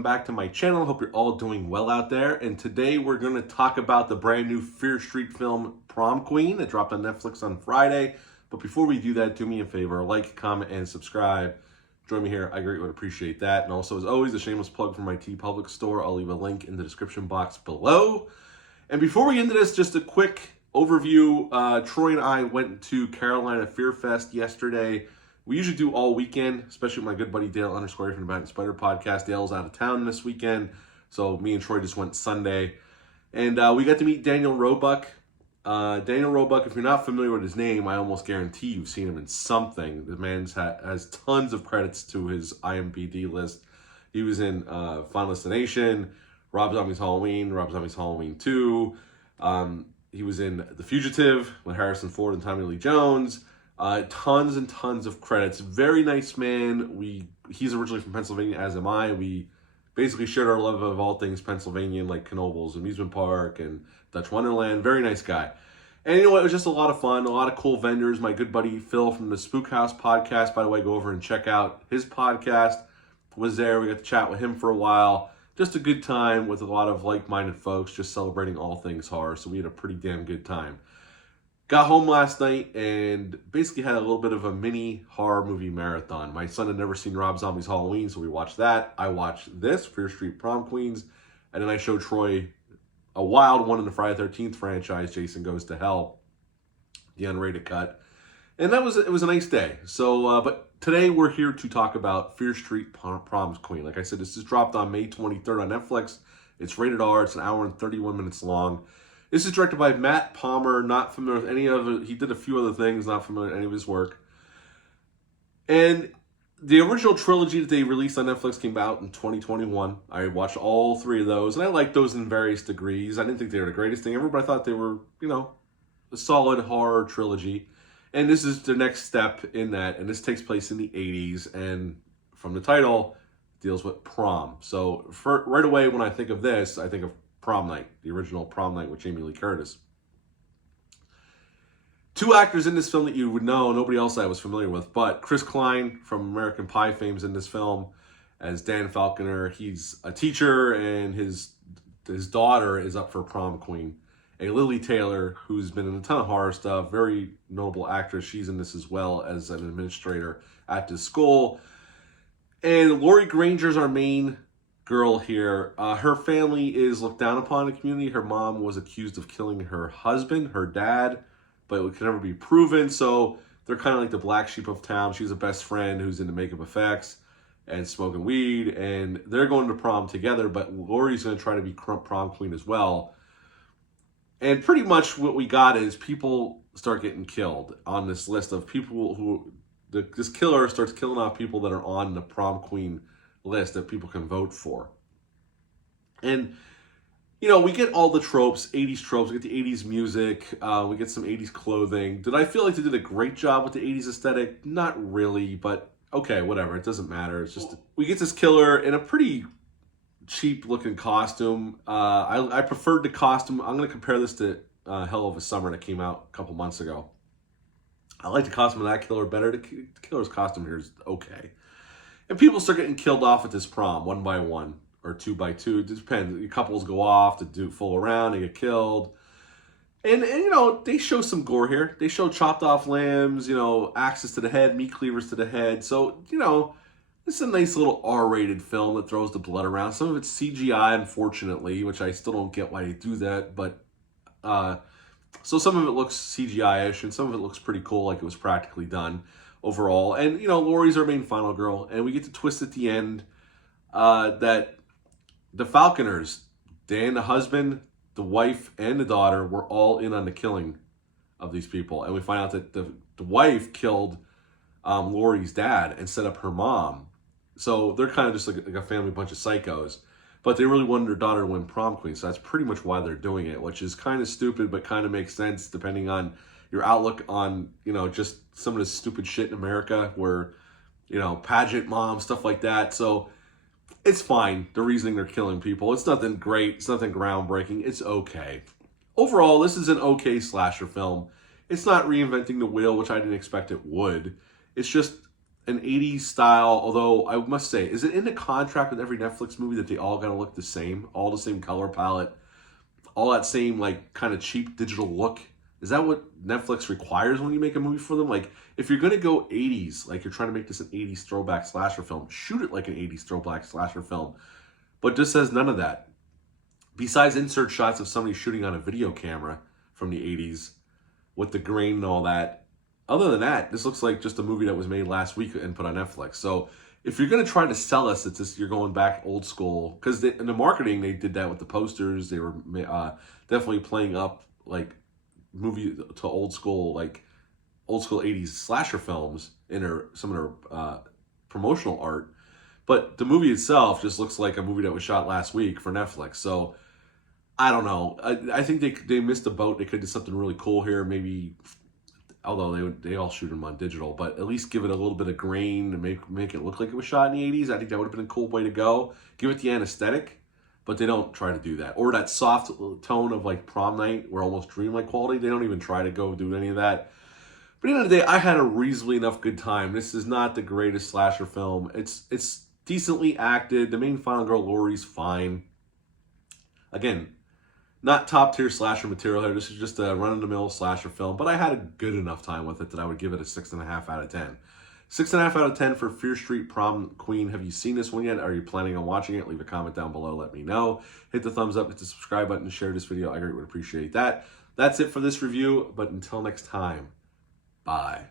welcome back to my channel. Hope you're all doing well out there. And today we're going to talk about the brand new Fear Street film Prom Queen that dropped on Netflix on Friday. But before we do that, do me a favor, like, comment, and subscribe. Join me here. I greatly would appreciate that. And also, as always, a shameless plug for my TeePublic store. I'll leave a link in the description box below. And before we get into this, just a quick overview. Troy and I went to Carolina Fear Fest yesterday. We usually do all weekend, especially with my good buddy Dale _ from the Bat and Spider podcast. Dale's out of town this weekend, so me and Troy just went Sunday. And we got to meet Daniel Roebuck. Daniel Roebuck, if you're not familiar with his name, I almost guarantee you've seen him in something. The man has tons of credits to his IMDb list. He was in Final Destination, Rob Zombie's Halloween, Rob Zombie's Halloween 2. He was in The Fugitive with Harrison Ford and Tommy Lee Jones. Tons and tons of credits. Very nice man. He's originally from Pennsylvania, as am I. We basically shared our love of all things Pennsylvania, like Knoebels Amusement Park and Dutch Wonderland. Very nice guy. And you know what? It was just a lot of fun. A lot of cool vendors. My good buddy Phil from the Spook House podcast, by the way, go over and check out his podcast. Was there. We got to chat with him for a while. Just a good time with a lot of like-minded folks, just celebrating all things horror. So we had a pretty damn good time. Got home last night and basically had a little bit of a mini horror movie marathon. My son had never seen Rob Zombie's Halloween, so we watched that. I watched this, Fear Street Prom Queens, and then I showed Troy a wild one in the Friday the 13th franchise, Jason Goes to Hell, the unrated cut. And it was a nice day. So, but today we're here to talk about Fear Street Prom Queen. Like I said, this is dropped on May 23rd on Netflix. It's rated R. It's an hour and 31 minutes long. This is directed by Matt Palmer, not familiar with any other. He did a few other things, not familiar with any of his work. And the original trilogy that they released on Netflix came out in 2021. I watched all three of those, and I liked those in various degrees. I didn't think they were the greatest thing ever, but I thought they were, a solid horror trilogy. And this is the next step in that, and this takes place in the 80s, and from the title, deals with prom. So right away, when I think of this, I think of Prom Night, the original Prom Night with Jamie Lee Curtis. Two actors in this film that you would know, nobody else I was familiar with, but Chris Klein from American Pie fame is in this film as Dan Falconer. He's a teacher, and his daughter is up for prom queen. And Lily Taylor, who's been in a ton of horror stuff, very notable actress. She's in this as well as an administrator at this school. And Lori Granger's our main girl here. Her family is looked down upon in the community. Her mom was accused of killing her husband, her dad, but it could never be proven. So they're kind of like the black sheep of town. She's a best friend who's into makeup effects and smoking weed, and they're going to prom together, but Lori's going to try to be prom queen as well. And pretty much what we got is people start getting killed on this list of people who this killer starts killing off people that are on the prom queen list that people can vote for. And we get all the tropes, 80s tropes. We get the 80s music, we get some 80s clothing. Did I feel like they did a great job with the 80s aesthetic? Not really, but okay, whatever, it doesn't matter. It's just we get this killer in a pretty cheap looking costume. I preferred the costume. I'm going to compare this to Hell of a Summer that came out a couple months ago. I like the costume of that killer better. The killer's costume here is okay. And people start getting killed off at this prom, one by one, or two by two. It depends. Couples go off to fool around, they get killed. And they show some gore here. They show chopped off limbs, axes to the head, meat cleavers to the head. So, this is a nice little R-rated film that throws the blood around. Some of it's CGI, unfortunately, which I still don't get why they do that. But, so some of it looks CGI-ish, and some of it looks pretty cool, like it was practically done overall. And, Lori's our main final girl, and we get to twist at the end that the Falconers, Dan, the husband, the wife, and the daughter, were all in on the killing of these people. And we find out that the wife killed Lori's dad and set up her mom. So they're kind of just like a family bunch of psychos. But they really wanted their daughter to win prom queen, so that's pretty much why they're doing it, which is kind of stupid, but kind of makes sense depending on your outlook on, just some of the stupid shit in America where, pageant mom, stuff like that. So it's fine, the reasoning they're killing people. It's nothing great. It's nothing groundbreaking. It's okay. Overall, this is an okay slasher film. It's not reinventing the wheel, which I didn't expect it would. It's just an 80s style, although I must say, is it in the contract with every Netflix movie that they all got to look the same? All the same color palette, all that same like kind of cheap digital look? Is that what Netflix requires when you make a movie for them? Like, if you're going to go 80s, like you're trying to make this an 80s throwback slasher film, shoot it like an 80s throwback slasher film. But this says none of that. Besides insert shots of somebody shooting on a video camera from the 80s with the grain and all that, other than that, this looks like just a movie that was made last week and put on Netflix. So if you're going to try to sell us that you're going back old school, because in the marketing, they did that with the posters. They were definitely playing up like movie to old school 80s slasher films in some of their promotional art. But the movie itself just looks like a movie that was shot last week for Netflix. So I don't know. I think they missed the boat. They could do something really cool here. Maybe, although they all shoot them on digital, but at least give it a little bit of grain and make it look like it was shot in the 80s. I think that would have been a cool way to go. Give it the anesthetic, but they don't try to do that. Or that soft tone of like Prom Night, or almost dreamlike quality. They don't even try to go do any of that. But at the end of the day, I had a reasonably enough good time. This is not the greatest slasher film. It's decently acted. The main final girl, Laurie's fine. Again, not top tier slasher material here. This is just a run of the mill slasher film, but I had a good enough time with it that I would give it a 6.5 out of 10. 6.5 out of 10 for Fear Street Prom Queen. Have you seen this one yet? Are you planning on watching it? Leave a comment down below. Let me know. Hit the thumbs up, hit the subscribe button, and share this video. I greatly would appreciate that. That's it for this review, but until next time, bye.